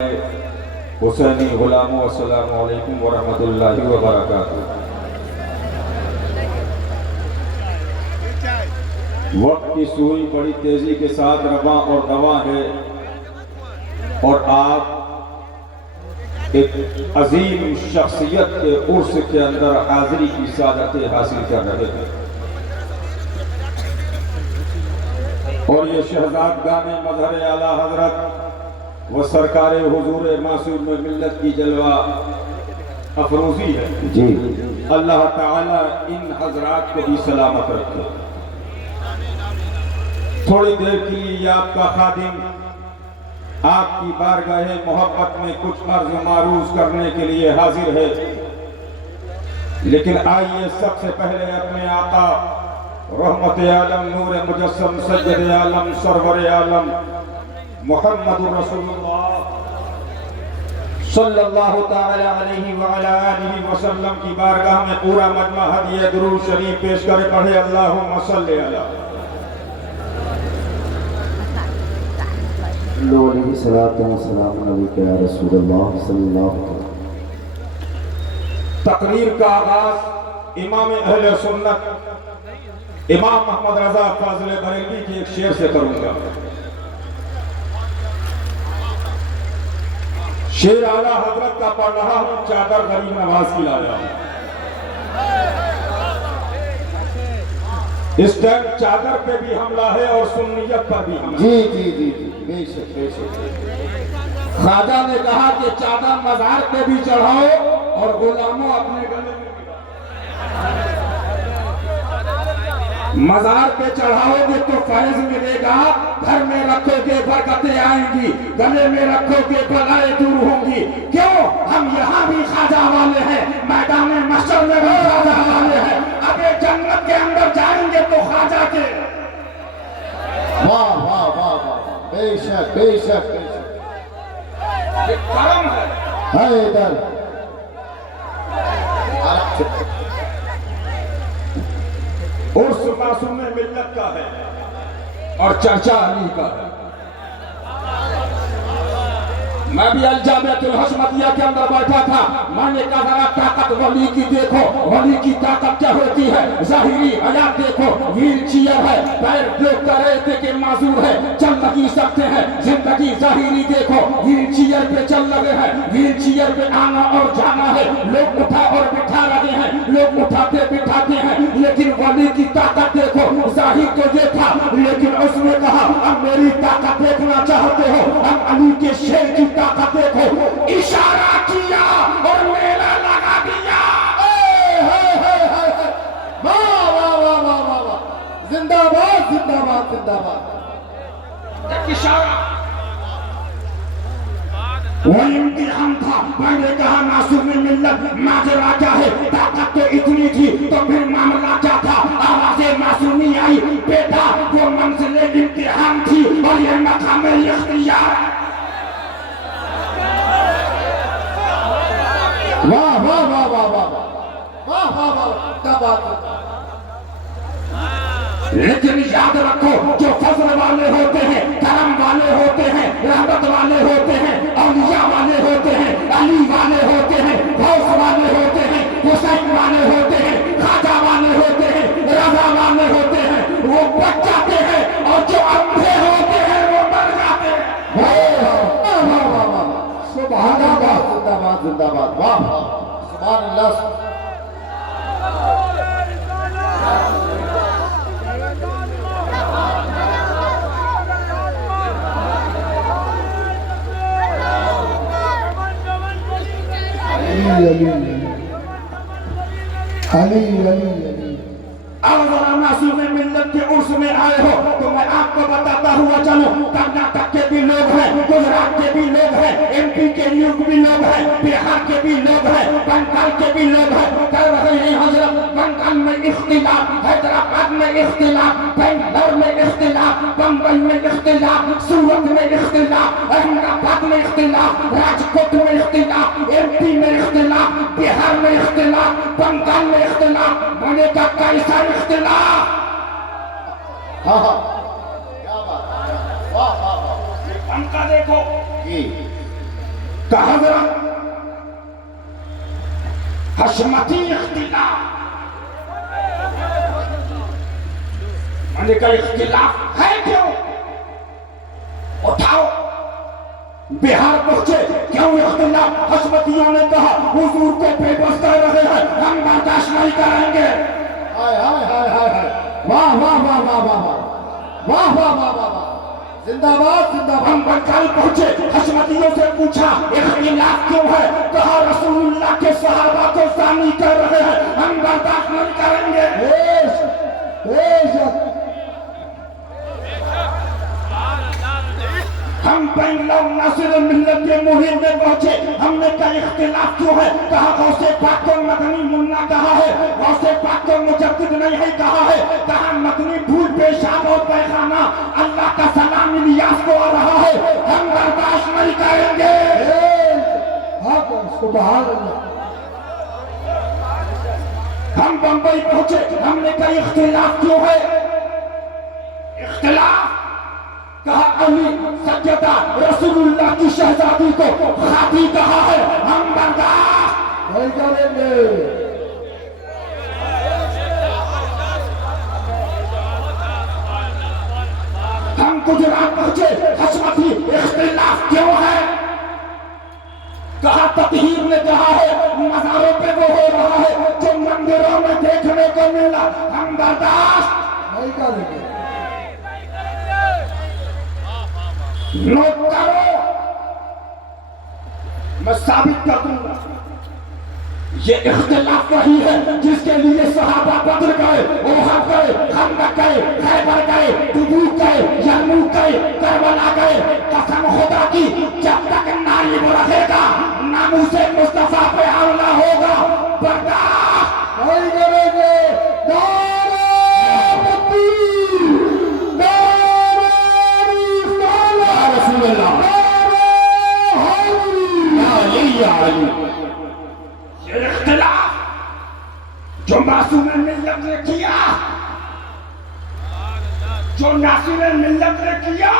حسینی غلاموں السلام علیکم ورحمۃ اللہ وبرکاتہ۔ وقت کی سوئی بڑی تیزی کے ساتھ رواں اور رواں ہے اور آپ ایک عظیم شخصیت کے عرس کے اندر حاضری کی سعادت حاصل کر رہے ہیں، اور یہ شہزادگان مظہر اعلیٰ حضرت وہ سرکار حضور معصوم ملت کی جلوہ افروزی ہے جی۔ اللہ تعالیٰ ان حضرات کو بھی سلامت رکھے۔ تھوڑی دیر کے لیے یہ آپ کا خادم آپ کی بارگاہ محبت میں کچھ عرض معروض کرنے کے لیے حاضر ہے، لیکن آئیے سب سے پہلے اپنے آقا رحمت عالم نور مجسم سید عالم سرور عالم محمد رسول اللہ صلی اللہ تعالی علیہ وعلا آلہ وسلم کی بارگاہ میں پورا مجمع ہدیہ درود شریف پیش کرے، پڑھے اللہم صلی علیہ علیہ السلام علیکہ یا رسول اللہ صلی اللہ علیہ وسلم۔ تقریر کا آغاز امام اہل سنت امام محمد رضا فاضل بریلوی کی ایک شعر سے کروں گا۔ شعر اعلیٰ حضرت کا پڑھ رہا ہوں، چادر غریب نواز کی لایا ہوں۔ اس ٹائم چادر پہ بھی حملہ ہے اور سنیت پر بھی حملہ ہے۔ جی جی جی جی بے شک بے شک۔ خواجہ نے کہا کہ چادر مزار پہ بھی چڑھاؤ اور غلاموں اپنے گلے میں بھی مزار پہ چڑھاؤ گے تو فیض ملے گا، گھر میں رکھو گے برکتیں آئیں گی، گلے میں رکھو گے بلائیں دور ہوں گی۔ کیوں؟ ہم یہاں بھی خواجہ والے ہیں، میدان محشر میں بھی خواجہ والے ہیں، اب یہ جنت کے اندر جائیں گے تو خواجہ کے واہ واہ واہ واہ بے شک بے شک بے شک۔ ایک کرم ہے۔ حیدر عرس معصوم ملت کا ہے اور چرچا علی کا ہے۔ میں بھی الجامعۃ الحشمتیہ کے اندر بیٹھا تھا، میں نے کہا ذرا طاقت ولی کی دیکھو، ولی کی طاقت کیا ہوتی ہے، ظاہری حیات دیکھو، ویل چیئر ہے، پیر لوگ کہہ رہے تھے کہ معذور ہے، چل نہیں سکتے ہیں، زندگی ظاہری دیکھو، ویل چیئر پہ چل لگے ہیں، ویل چیئر پہ آنا اور جانا ہے، لوگ اٹھا اور بٹھا رہے ہیں، لوگ اٹھاتے بٹھاتے ہیں، لیکن ولی کی طاقت دیکھو، ظاہر تو یہ تھا، لیکن اس نے کہا اب میری طاقت دیکھنا چاہتے ہو، اب علی کے شیر کی طاقت دیکھو، اشارہ کیا اور میلہ لگا دیا۔ واہ واہ واہ واہ واہ واہ، زندہ باد زندہ باد زندہ باد۔ ایک اشارہ وہ امتحان تھا، میں نے کہا معصوم ملت ماجرا کیا ہے، طاقت تو اتنی تھی تو پھر معاملہ کیا تھا، آواز معصومی آئی، بیٹا وہ منزل امتحان تھی اور یہ مقام اختیار۔ واہ واہ واہ واہ واہ واہ واہ واہ، کیا بات ہے۔ لیکن یاد رکھو جو فضل والے ہوتے ہیں، کرم والے ہوتے ہیں، رحمت والے ہوتے ہیں، اولیاء والے ہوتے ہیں، علی والے ہوتے ہیں، غوث والے ہوتے ہیں، حسین والے ہوتے ہیں، خواجہ والے ہوتے ہیں، رضا والے ہوتے ہیں، وہ بچ جاتے ہیں، اور جو اندھے ہوتے ہیں وہ مر جاتے ہیں۔ سبحان اللہ زندہ باد زندہ باد، واہ سبحان اللہ۔ علی علی علی۔ اور ذرا معصوم ملت کے عرس میں آئے ہو تو میں آپ کو بتاتا ہوا چلوں، کرناٹک کے بھی لوگ ہیں، گجرات کے بھی لوگ ہیں، ایم پی کے لوگ بھی لوگ ہیں، بہار کے بھی لوگ ہیں، بنگال کے بھی لوگ ہیں، کہہ رہے ہیں حضرت بنگال میں اختلاف، حیدرآباد میں اختلاف، بنگلور میں اختلاف، بمبئی میں اختلاف، سورت میں اختلاف، احمد آباد میں اختلاف، راجکوٹ میں اختلاف، ایم پی میں اختلاف، بہار میں اختلاف، بنگال میں اختلاف۔ میں نے کہا کیسا اختلاف؟ ہاں ہاں کیا بات ہے، واہ واہ واہ۔ ان کا دیکھو جی کہ حضرت حشمتی اختلاف، میں نے کہا اختلاف ہے کیوں؟ اٹھاؤ، بہار پہنچے، کیوں اختلاف؟ حشمتیوں نے کہا حضور کو بے بس کر رہے ہیں، ہم برداشت نہیں کریں گے۔ ہائے ہائے ہائے ہائے ہائے، واہ واہ واہ واہ واہ واہ واہ واہ واہ واہ واہ، زندہ باد زندہ باد۔ ہم بنگال پہنچے، حشمتیوں سے پوچھا اختلاف کیوں ہے؟ کہا رسول اللہ کے صحابہ کو ثانی کر رہے ہیں، ہم برداشت نہیں کریں گے۔ ہم بنگلور ناصر الملت کے مہم میں پہنچے، ہم نے کہا اختلاف کیوں ہے؟ کہا غوث پاک کو مدنی منا کہا ہے، غوث پاک کو مجدد نہیں کہا ہے، کہا مدنی بھول پیشاب اور پیخانہ اللہ کا سلام الیاس کو آ رہا ہے، ہم برداشت نہیں کریں گے۔ سبحان اللہ۔ ہم بمبئی پہنچے، ہم نے کہا اختلاف کیوں ہے؟ اختلاف، کہا علی سجدہ رسول اللہ کی شہزادی کو خاطی کہا ہے، ہم برداشت نہیں کریں گے۔ ہم گجرات پہنچے، حشمتی اختلاف کیوں ہے؟ کہا تطہیر نے کہا ہے مزاروں پہ وہ ہو رہا ہے جو مندروں میں دیکھنے کو ملا، ہم برداشت نہیں کریں گے۔ نوٹ کرو، میں ثابت کر دوں گا، یہ اختلاف وہی ہے جس کے لیے صحابہ بدر گئے، احد گئے، خندق گئے، خیبر گئے، تبوک گئے، یرموک گئے، کربلا گئے۔ قسم خدا کی جب تک نائب رہے گا ناموس مصطفیٰ پہ حملہ ہوگا، برداشت نہیں کریں گے۔ نعرہ تکبیر، نعرہ رسالت، یا رسول اللہ، نعرہ حیدری، یا علی یا علی۔ یہ اختلاف جو معصوم ملت نے کیا، جو ناصر ملت نے کیا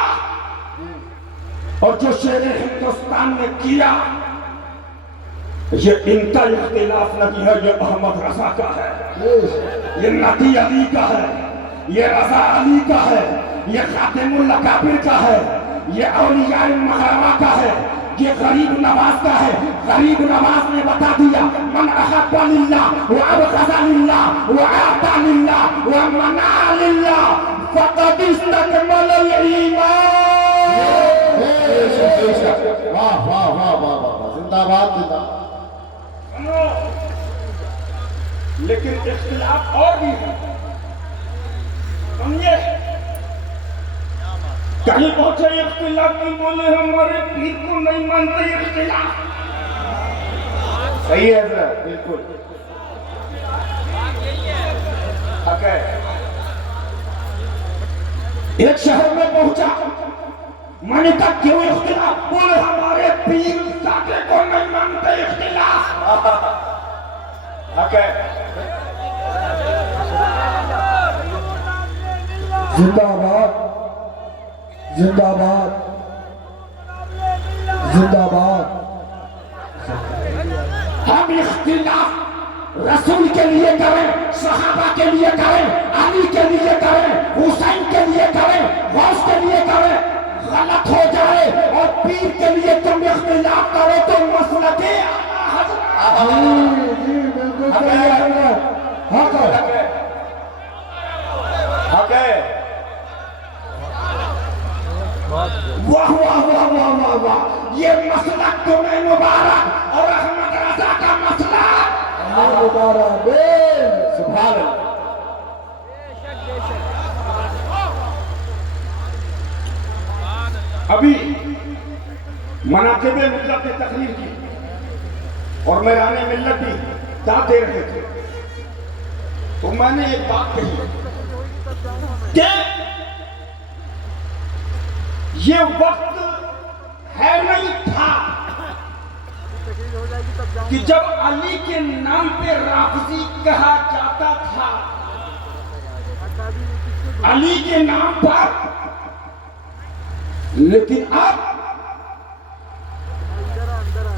اور جو شیر ہندوستان نے کیا، یہ ان کا اختلاف نہیں ہے، یہ احمد رضا کا ہے، یہ نبی علی کا ہے، یہ رضا علی کا ہے، یہ خاتم الاکابر کا ہے، یہ اولیاء المحرمہ کا ہے، یہ غریب نواز کا ہے۔ غریب نواز نے بتا دیا من احب للہ وابغض للہ واعطى للہ ومنع للہ فقد استکمل الایمان۔ واہ واہ واہ واہ واہ، زندہ باد زندہ باد۔ لیکن اختلاف اور بھی ہے، سمجھے؟ کہیں پہنچے اختلاف کی بولے ہمارے پیر کو نہیں مانتے، اختلاف صحیح ہے حضرت، بالکل حق ہے۔ ایک شہر میں پہنچا، میں نے کہا کیوں اختلاف؟ بولے ہمارے پیر ساکے کو نہیں مانتے، اختلاف حق ہے۔ زندہ باد زندہ باد زندہ باد۔ ہم اختلاف رسول کے لیے کریں، صحابہ کے لیے کریں، علی کے لیے کریں، حسین کے لیے کریں، غوث کے لیے کریں، غلط ہو جائے اور پیر کے لیے تم اختلاف کرو تو مسلک جی بالکل صحیح ہے حضرت، حق ہے۔ حق ہے۔ واہ واہ واہ واہ واہ واہ، یہ مسلک تمہیں مبارک اور احمد رضا کا مسلک مبارک بے سبحان اللہ۔ ابھی مناقب ملت نے تقریر کی اور میران ملت بھی داد دے رہے تھے، تو میں نے ایک بات کہی کہ یہ وقت ہے نہیں تھا کہ جب علی کے نام پہ رافضی کہا جاتا تھا، علی کے نام پر، لیکن اب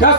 10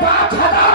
5000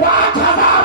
5000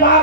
5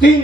3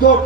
2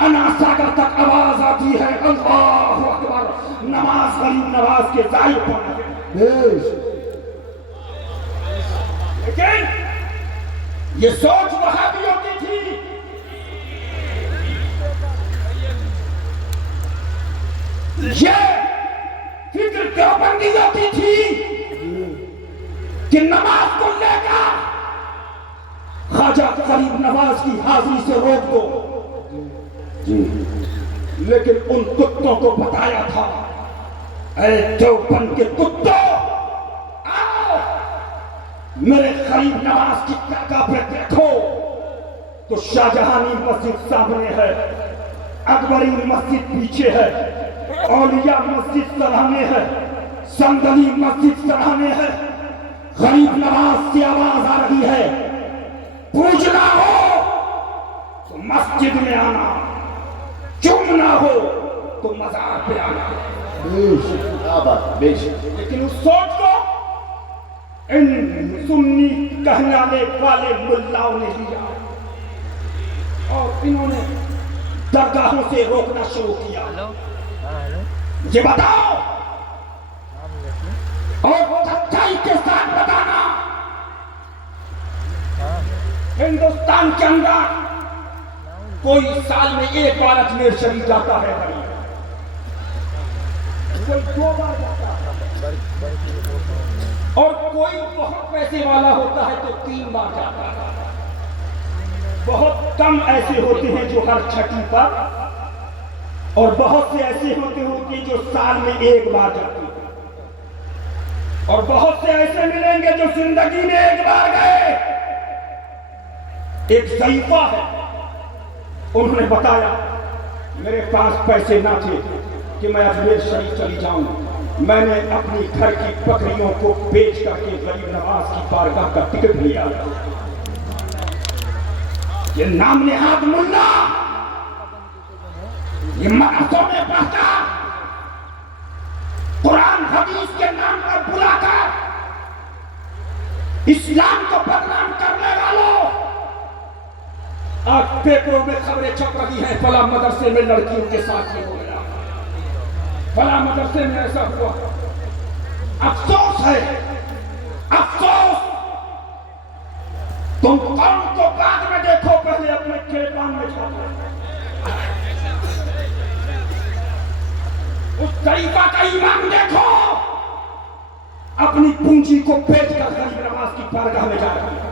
انا ساگر تک آواز آتی ہے اللہ اکبر، نماز غریب نواز کے ضائع ہونے کے، لیکن یہ سوچ وہابیوں کی تھی، یہ فکر دیوبندیوں کی تھی کہ نماز کو لے کر خواجہ غریب نواز کی حاضری سے روک دو، لیکن ان کتوں کو بتایا تھا اے دیوبند کے کتوں، آؤ میرے غریب نواز کی جگہ پہ دیکھو تو شاہجہانی مسجد سامنے ہے، اکبری مسجد پیچھے ہے، اولیاء مسجد سراہنے ہے، سندلی مسجد سراہنے ہے، غریب نواز سے آواز آ رہی ہے، پوچھنا ہو تو مسجد میں آنا، چومنا ہو تو مزار پہ آنا۔ لیکن اس سوچ کو ان سنی کہلانے والے ملاؤں نے لیا اور انہوں نے درگاہوں سے روکنا شروع کیا۔ یہ بتاؤ اور سچائی کے ساتھ بتانا، ہندوستان کے اندر کوئی سال میں ایک بار اجمیر شریف جاتا ہے، کوئی 2 بار جاتا ہے، اور کوئی بہت پیسے والا ہوتا ہے تو 3 بار جاتا ہے، بہت کم ایسے ہوتے ہیں جو ہر چھٹی پر، اور بہت سے ایسے ہوتے ہیں جو سال میں 1 بار جاتے ہیں، اور بہت سے ایسے ملیں گے جو زندگی میں 1 بار گئے۔ ایک ضعیفہ ہے، انہوں نے بتایا میرے پاس پیسے نہ تھے کہ میں اجمیر شریف چلی جاؤں، میں نے اپنی گھر کی بکریوں کو بیچ کر کے غریب نواز کی بارگاہ کا ٹکٹ لیا۔ یہ نام نہاد ملا، یہ مدرسوں میں پڑھتا، قرآن حدیث کے نام پر بلا کر اسلام کو بدنام کرنے والوں، آج پیپروں میں خبریں چھپ رہی ہیں فلاں مدرسے میں لڑکیوں کے ساتھ یہ ہو گیا، فلاں مدرسے میں ایسا ہوا۔ افسوس ہے، افسوس، تم قوم کو بعد میں دیکھو، پہلے اپنے کیپان میں چھاپو۔ اس طریقہ کا ایمان دیکھو، اپنی پونجی کو بیچ کر غریب نواز کی بارگاہ میں جا رہا ہے،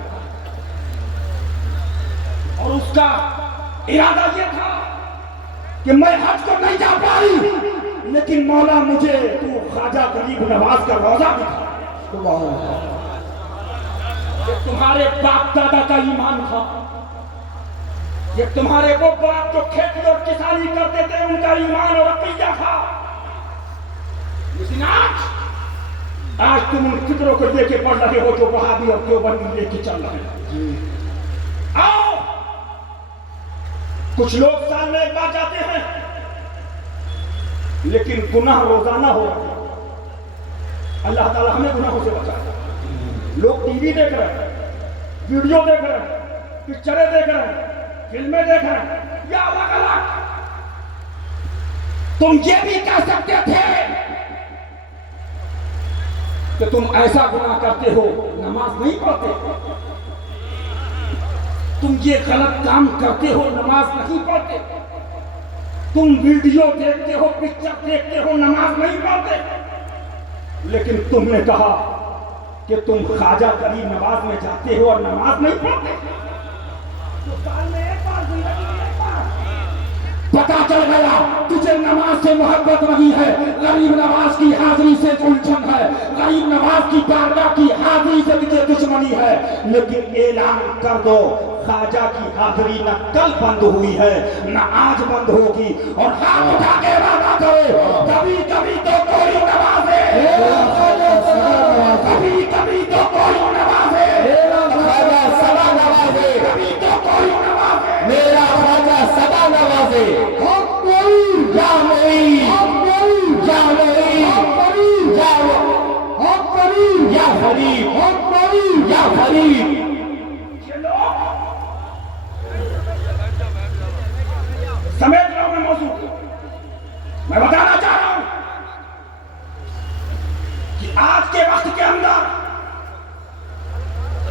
اور اس کا ارادہ یہ تھا کہ میں حج کو نہیں جا پائی، لیکن مولا مجھے تو خواجہ غریب نواز کا روزہ دکھا۔ یہ تمہارے باپ دادا کا ایمان تھا، یہ تمہارے وہ باپ جو کھیتی اور کسانی کرتے تھے ان کا ایمان اور عقیدہ تھا، لیکن آج تم ان فکروں کو لے کے پڑھ رہے ہو جو وہابی اور دیوبندی لے کے چل رہے ہیں۔ آؤ، کچھ لوگ سال میں 1 بار جاتے ہیں، لیکن گناہ روزانہ ہو رہا ہے۔ اللہ تعالیٰ ہمیں گناہوں سے بچائے۔ لوگ ٹی وی دیکھ رہے ہیں، ویڈیو دیکھ رہے ہیں، پکچریں دیکھ رہے ہیں، فلمیں دیکھ رہے ہیں، یا الگ الگ۔ تم یہ بھی کہہ سکتے تھے کہ تم ایسا گناہ کرتے ہو، نماز نہیں پڑھتے، تم یہ غلط کام کرتے ہو، نماز نہیں پڑھتے، تم ویڈیو دیکھتے ہو، پکچر دیکھتے ہو، نماز نہیں پڑھتے، لیکن تم نے کہا کہ تم خواجہ غریب نواز میں جاتے ہو اور نماز نہیں پڑھتے۔ تو سال میں 1 بار، زندگی میں 1 بار پتا چل گیا تجھے نماز سے محبت نہیں ہے، غریب نواز کی حاضری سے الجھن ہے، غریب نواز کی بارگاہ کی حاضری سے تجھے دشمنی ہے، لیکن اعلان کر دو خواجہ کی حاضری نہ کل بند ہوئی ہے نہ آج بند ہوگی، اور ہاتھ اٹھا کے وعدہ کرو کبھی کبھی تو کوئی نوازے، کبھی کبھی تو کوئی نوازے، سدا نوازے، کبھی تو کوئی نوازے، میرا خواجہ سدا نوازے۔ حق نہیں، یا نہیں، حق نہیں، یا نہیں، حق نہیں، یا حق نہیں، یا غریب، حق نہیں، یا غریب۔ سمیت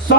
100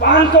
500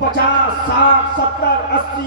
50, 60, 70, 80,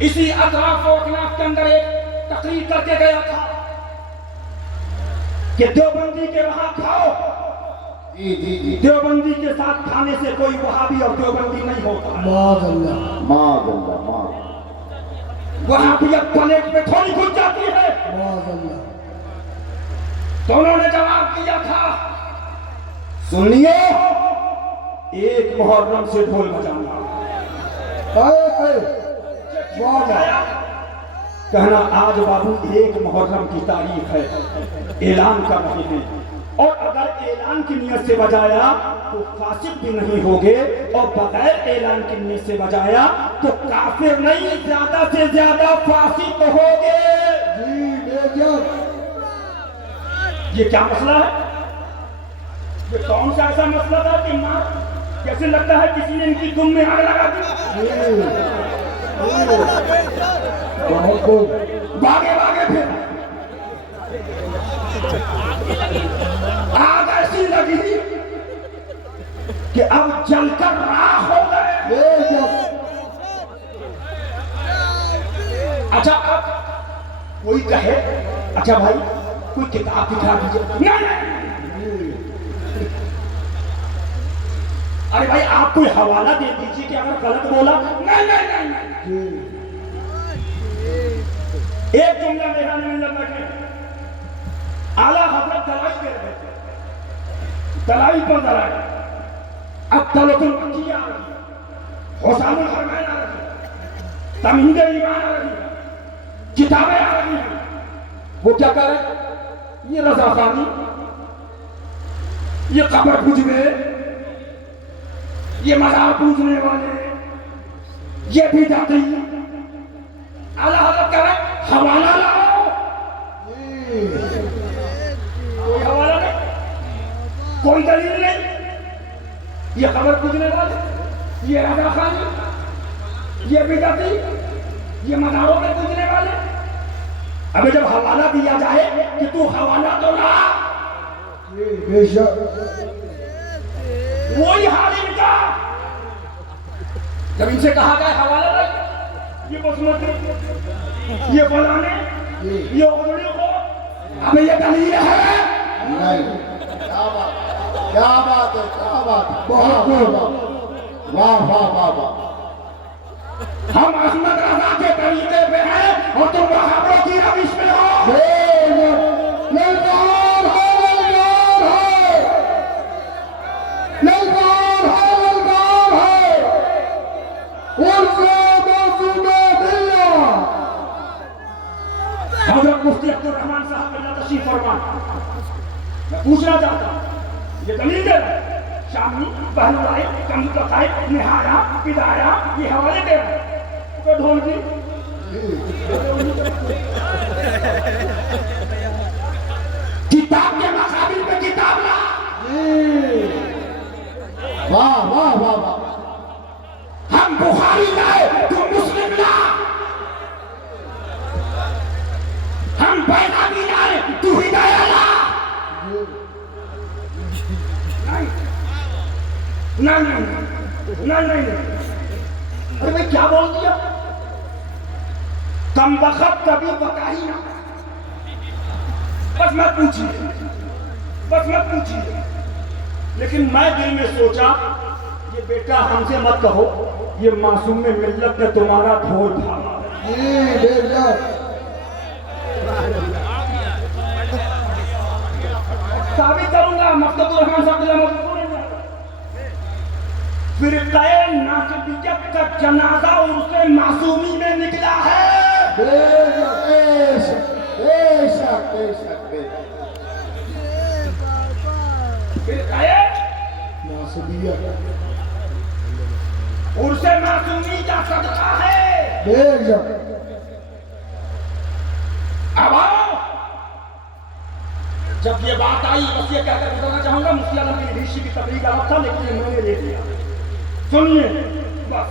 اسی اطراف و اکناف کے اندر ایک تقریر کر کے گیا تھا کہ دیوبندی کے وہاں کھاؤ، دیوبندی کے ساتھ کھانے سے کوئی وہابی اور دیوبندی نہیں ہوتا، وہاں بھی اب پلیٹ میں تھوڑی گھس جاتی ہے۔ تو انہوں نے جواب دیا تھا، سنیے، ایک محرم سے ڈھول بجانا، کہنا آج بابو ایک محرم کی تاریخ ہے، اعلان کر رہے ہیں، اور اگر اعلان کی نیت سے بجایا تو فاسق بھی نہیں ہوگے، اور بغیر اعلان کی نیت سے بجایا تو کافر نہیں، زیادہ سے زیادہ فاسق ہوگے۔ یہ کیا مسئلہ ہے؟ یہ کون سا ایسا مسئلہ تھا کہ ماں کیسے لگتا ہے کسی نے ان کی دم میں آگ لگا دی؟ بھاگے پھر آگ ایسی لگی کہ اب جل کر راکھ ہو گئے۔ اچھا اب کوئی کہے اچھا بھائی کوئی کتاب دکھا دیجیے، نہیں، ارے بھائی آپ کوئی حوالہ دے دیجیے کہ اگر غلط بولا، نہیں، ایک جملہ دہانے میں لگا کہ اعلیٰ حضرت دلائی دے رہے تھے، دلائی پر دلائی، اب طلعت المنجیہ آ رہی ہے، حسام الحرمین آ رہی ہے، تمہید ایمان آ رہی ہے، کتابیں آ رہی ہیں، وہ کیا کر رہے ہیں؟ یہ رضا خانی، یہ قبر پوجنے، یہ مزار پوجنے والے، یہ بھی جاتے ہیں۔ اعلیٰ حضرت کہہ رہے ہیں حوالہ لاؤ، کوئی حوالہ نہیں، کوئی دلیل نہیں، یہ قبر پوجنے والے، یہ رضا خانی، یہ بھی جاتی، یہ مزاروں میں پوجنے والے۔ ابھی جب حوالہ دیا جائے کہ تو حوالہ تو لا، وہی حال ان کا، جب ان سے کہا جائے حوالہ لائی، یہ بسمت، یہ فلانے، یہ اغنی کو، اب یہ دلیل ہے؟ کیا بات ہے، بہت واہ واہ واہ واہ، ہم احمد رضا کے طریقے پہ ہیں اور تم وہابوں کی روش میں ہو۔ حضرت مفتی عبدالرحمن صاحب اللہ تشریف فرما، میں پوچھنا چاہتا ہوں، یہ دلیل دے رہا ہے، شامی، بہلوائے، کمزور قائد، نہایا، بدایا، یہ حوالے دے رہا ہے، تو ڈھول کی کتاب کے مقابل پہ کتاب لا، واہ واہ واہ واہ، ہم بخاری لائے تو مسلم لا، ہم بیضاوی لائے تو ہدایہ لا، نہیں، ارے بھائی کیا بول دیا؟ کم وقت کبھی بتا ہی نہ، بس مت پوچھیے، لیکن میں دل میں سوچا یہ بیٹا ہم سے مت کہو، یہ معصوم ملت نے تمہارا ڈھول ڈھالا، ثابت کروں گا، مقصد الرحمن صاحب اللہ مقصود فرقہ ناصبیت کا جنازہ عرص معصومی میں نکلا ہے۔ بے شک فرقہ ناصبیت عرص معصومی کا صدقہ ہے۔ بے شک، اب آؤ، جب یہ بات آئی بس یہ کہہ کر گزرنا چاہوں گا، مفتی اعظم کی ریشی کی تقریر کا وقت تھا لیکن یہ میں نے لے لیا، سنیے، بس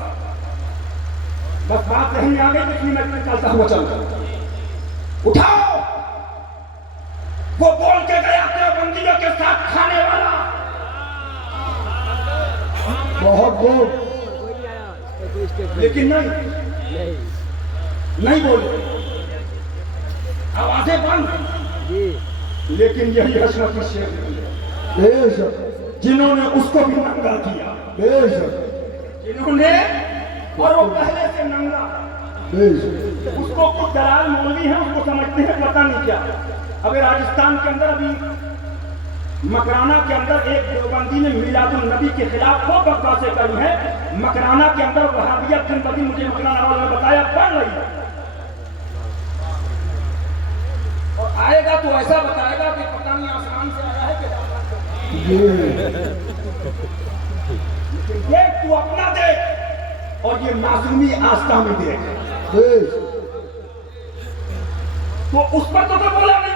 بات نہیں آ گئی، اتنی میں نکالتا ہوا چل رہا، اٹھاؤ، وہ بول کے گیا دیوبندیوں کے ساتھ کھانے والا، بہت بہت، لیکن نہیں، نہیں بولے، آوازیں بند، لیکن یہی حشمتی شیخ بے شک جنہوں نے اس کو بھی ننگا کیا، بے شک جنہوں نے، اور وہ پہلے سے ننگا، بے شک اس کو کچھ دلال مولوی ہیں، اس کو سمجھتے ہیں پتہ نہیں کیا۔ ابھی راجستھان کے اندر ابھی مکرانہ کے اندر ایک دیوبندی نے میلاد النبی کے خلاف وہ بکواسیں کری ہیں، مکرانہ کے اندر وہابیت دن بدن مجھے مکرانہ والوں نے بتایا پڑھ رہی ہے، اور آئے گا تو ایسا بتائے گا کہ پتہ نہیں آسمان سے آیا ہے کہ دیکھ تو اپنا دیکھ، اور یہ معصومی آستہ میں دیکھ، بے شک تو اس پر تو بولا نہیں،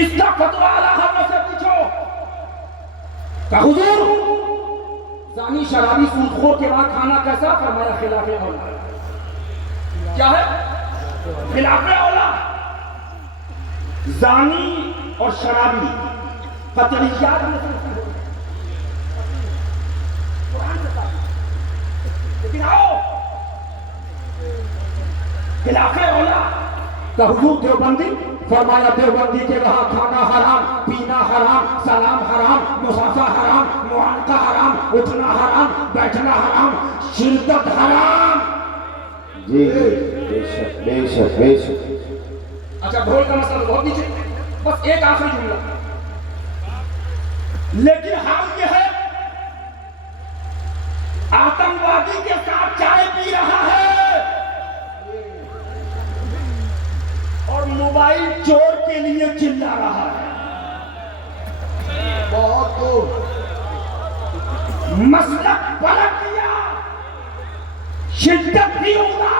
اس کا فتویٰ اعلیٰ حضرت سے پوچھو کہ حضور زانی شرابی سودخور کے بعد کھانا کیسا؟ فرمایا خلاف اولا۔ کیا ہے؟ خلاف اولا۔ زانی اور شرابی قطعیات میں سے قرآن سے ثابت، لیکن آؤ خلاف اولا کہ حضور دیوبندی، فرمایا دیوبندی کے وہاں کھانا حرام، پینا حرام، سلام حرام، مسافہ حرام، معانقہ حرام، اٹھنا حرام، بیٹھنا حرام، شرکت حرام۔ جی بے شک بے شک بے شک اچھا ڈھول کا مسئلہ بہت نیچے، بس ایک آخری جملہ، لیکن حال یہ ہے آتنکوادی کے ساتھ چائے پی رہا ہے اور موبائل چور کے لیے چلا رہا ہے، بہت خوب مسلک پلٹ دیا، شدت بھی ہوگا،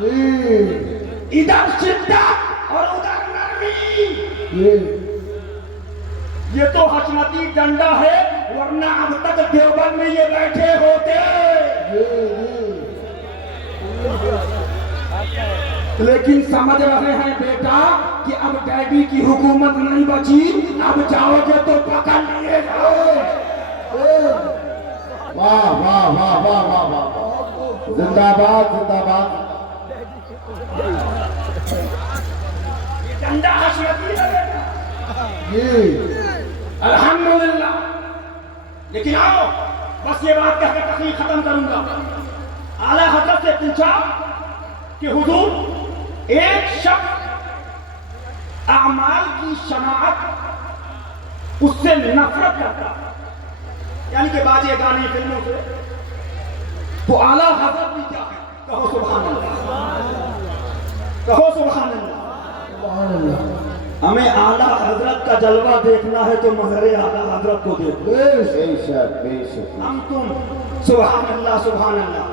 جی ادھر شدت اور ادھر نرمی، جی یہ تو حشمتی ڈنڈا ہے، ورنہ اب تک دیوبند میں یہ بیٹھے ہوتے، لیکن سمجھ رہے ہیں بیٹا کہ اب ڈیڈی کی حکومت نہیں بچی، اب جاؤ گے تو پکڑ لیے جاؤ۔ واہ واہ واہ واہ واہ واہ زندہ باد زندہ باد یہ ڈنڈا حشمتی لگے گا، جی الحمدللہ۔ لیکن آؤ بس یہ بات کہہ کے تقریر ختم کروں گا، اعلیٰ حضرت سے پوچھا کہ حضور ایک شخص اعمال کی شناعت اس سے نفرت کرتا، یعنی کہ باجے گانے فلموں سے، تو اعلیٰ حضرت بھی کیا ہے؟ کہو سبحان اللہ، کہو سبحان اللہ۔ سبحان اللہ ہمیں اعلیٰ حضرت کا جلوہ دیکھنا ہے تو مظہر اعلیٰ حضرت کو دیکھو، بے شک بے شک ہم تم سبحان اللہ سبحان اللہ۔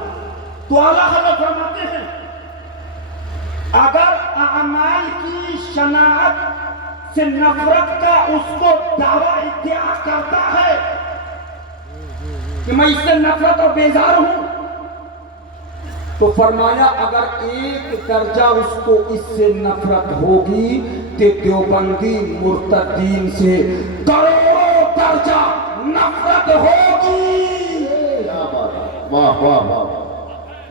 تو اعلیٰ حضرت فرماتے ہیں اگر اعمال کی شناعت سے نفرت کا اس کو دعویٰ ادعا کرتا ہے کہ میں اس سے نفرت اور بیزار ہوں، تو فرمایا اگر ایک درجہ اس کو اس سے نفرت ہوگی تو دیوبندی مرتدین سے کروڑوں درجہ نفرت ہوگی۔ واہ واہ واہ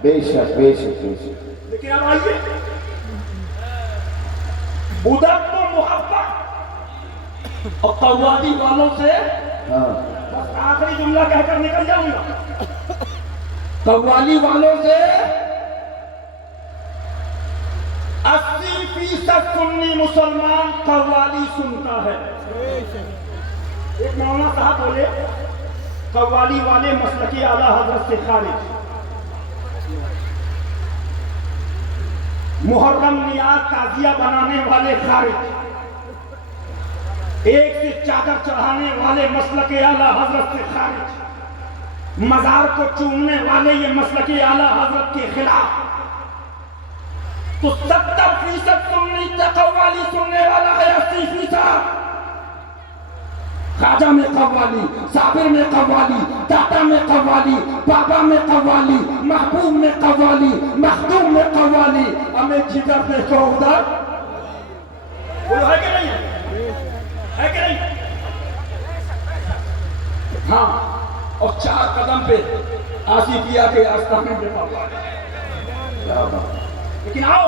بے شک بے شک بے شک۔ لیکن اب آئیے ادھر تو محبت اور قوالی والوں سے، ہاں بس آخری جملہ کہہ کر نکل جاؤں گا، قوالی والوں سے 80% سنی مسلمان قوالی سنتا ہے۔ ایک مولانا صاحب بولے قوالی والے مسلکی اعلیٰ حضرت سے خارج، محرم نیاز تعزیہ بنانے والے خارج، ایک سے چادر چڑھانے والے مسلک اعلیٰ حضرت سے خارج، مزار کو چومنے والے یہ مسلک اعلیٰ حضرت کے خلاف، تو 70% سنی قوالی سننے والا ہے، 80%۔ خواجہ میں قوالی، صابر میں قوالی، داتا میں قوالی، بابا میں قوالی، محبوب میں قوالی، مخدوم میں قوالی، ہمیں جدر دیکھو ادھر، وہ ہے کہ نہیں ہے کہ نہیں؟ ہاں، اور 4 قدم پہ آصفیہ کے آستانے میں قوالی۔ لیکن آؤ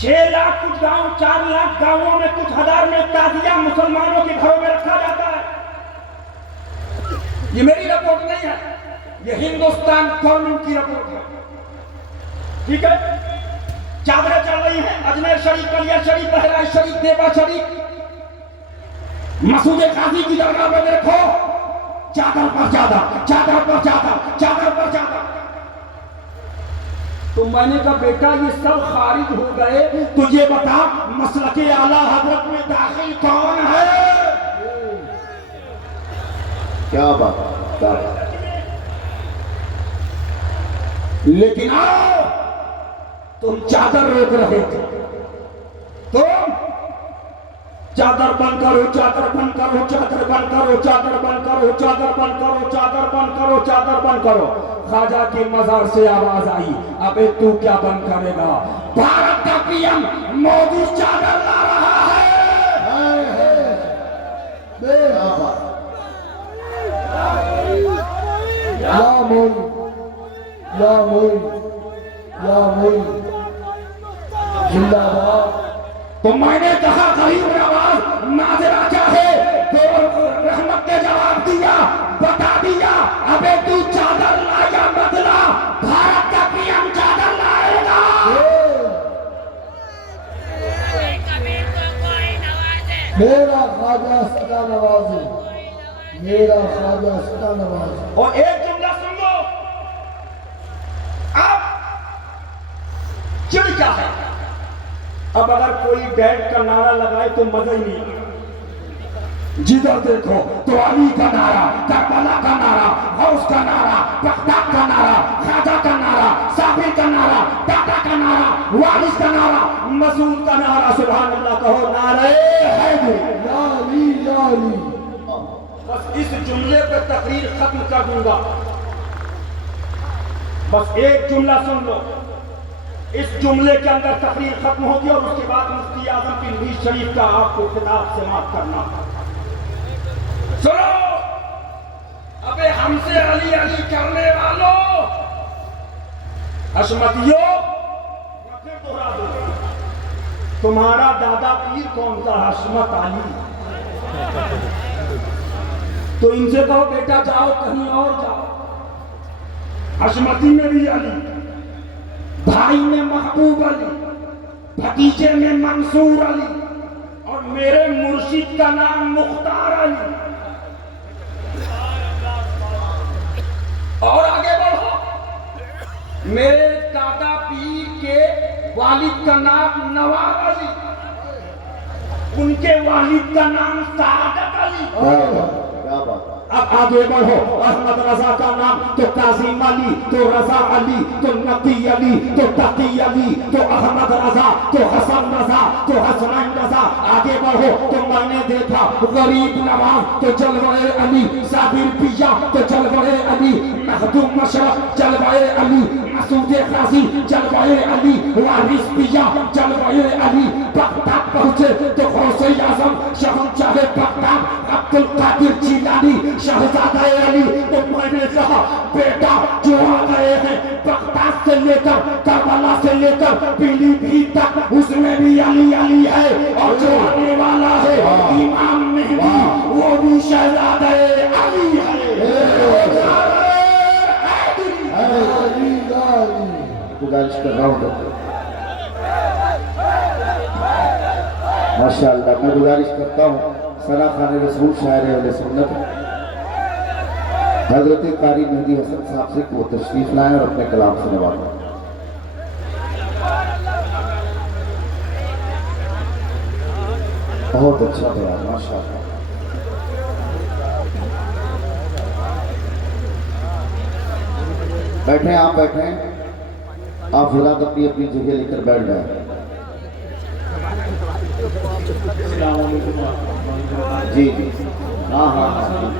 6 لاکھ کچھ گاؤں 4 لاکھ گاؤں میں کچھ ہزار میں تعزیہ مسلمانوں کے گھروں میں رکھا جاتا ہے. یہ میری رپورٹ نہیں ہے, یہ ہندوستان گورنمنٹ کی رپورٹ ہے. ٹھیک ہے, چادریں چل رہی ہیں اجمیر شریف, کلیر شریف, بہرائچ شریف, دیبا شریف, مسعود قاضی کی درگاہ میں دیکھو چادر پر چادر, چادر پر چادر, چادر پر چادر. تو میں نے کہا بیٹا یہ سب خارج ہو گئے, تو یہ بتا مسلک اعلیٰ حضرت میں داخل کون ہے؟ کیا بات ہے. لیکن آؤ تم چادر روک رہے تھے, تم چادر بند کرو, چادر بند کرو, چادر بند کرو, چادر بند کرو, چادر بند کرو, چادر بند کرو, چادر بند کرو. خواجہ کی مزار سے آواز آئی, ابے تو کیا بند کرے گا؟ بھارت کا پی ایم مودی چادر لا رہا ہے. یا مولی, یا مولی, یا مولی زندہ باد. تو میں نے کہا غریب نواز ناظرہ چاہے تو رحمت نے جواب دیا, بتا دیا, ابے تو چادر لا یا مت لا, بھارت کا پی ایم چادر لائے گا. میرا خواجہ سدا نوازی, میرا خواجہ سدا نوازی. اور ایک جملہ سن لو, اب چڑ کیا ہے؟ اب اگر کوئی ڈیڈ کا نعرہ لگائے تو مزہ ہی نہیں. جدھر دیکھو تو علی کا نعرہ, کربلا کا نعرہ, غوث کا نعرہ, بغداد کا نعرہ, خواجہ کا نعرہ, صابر کا نعرہ, دادا کا نعرہ, وارث کا نعرہ, مسعود کا نعرہ. سبحان اللہ کہو, نعرہ حیدر, یا علی, یا علی. بس اس جملے پہ تقریر ختم کر دوں گا. بس ایک جملہ سن لو, اس جملے کے اندر تقریر ختم ہوگی اور اس کے بعد مفتی اعظم کی نویز شریف کا آپ کو خطاب سے معاف کرنا. سنو, ابے ہم سے علی علی کرنے والوں, حشمتیوں, میں پھر دوہرا دوں, تمہارا دادا پیر کون تھا؟ حشمت علی. تو ان سے کہو بیٹا جاؤ کہیں اور جاؤ. حشمتی میں بھی علی, بھائی میں محبوب علی, بھتیجے میں منصور علی, اور میرے مرشد کا نام مختار علی. اور آگے بڑھو, میرے دادا پیر کے والد کا نام نواب علی, ان کے والد کا نام سعادت علی. کیا بات. اب آگے بڑھو, احمد رضا کا نام تو کاظم علی, تو رضا علی, تو نقی علی, تو تقی علی, تو احمد رضا, تو حسن رضا, تو حسنین رضا. آگے بڑھو تو میں نے دیکھا غریب نواز تو جلوہ علی, صابر پیا تو جلوہ علی, مخدوم مشرف جلوہ علی, مسعود قاضی جلوہ علی, وارث پیا جلوہ علی. بغداد پہنچے تو غوث اعظم شہنشاہ بغداد عبد القادر جیلانی شہزادہ علی. تو میں نے کہا بیٹا جو آ گئے ہیں بغداد سے لے کر کربلا سے لے کر پیلی بھیت تک, اس میں بھی علی علی ہے, اور جو آنے والا ہے امام مہدی وہ بھی شہزادہ علی ہے. گزارش کر رہا ہوں, ماشاء اللہ میں گزارش کرتا ہوں ثنا خان رسول شاعر اہل سنت حضرت قاری مہدی حسن صاحب سے وہ تشریف لائیں اور اپنے کلام سے نوازیں. بہت اچھا بیان, ماشاء اللہ. بیٹھیں, آپ بیٹھیں, آپ حضرات اپنی اپنی جگہ لے کر بیٹھ جائیں. جی جی, ہاں ہاں ہاں.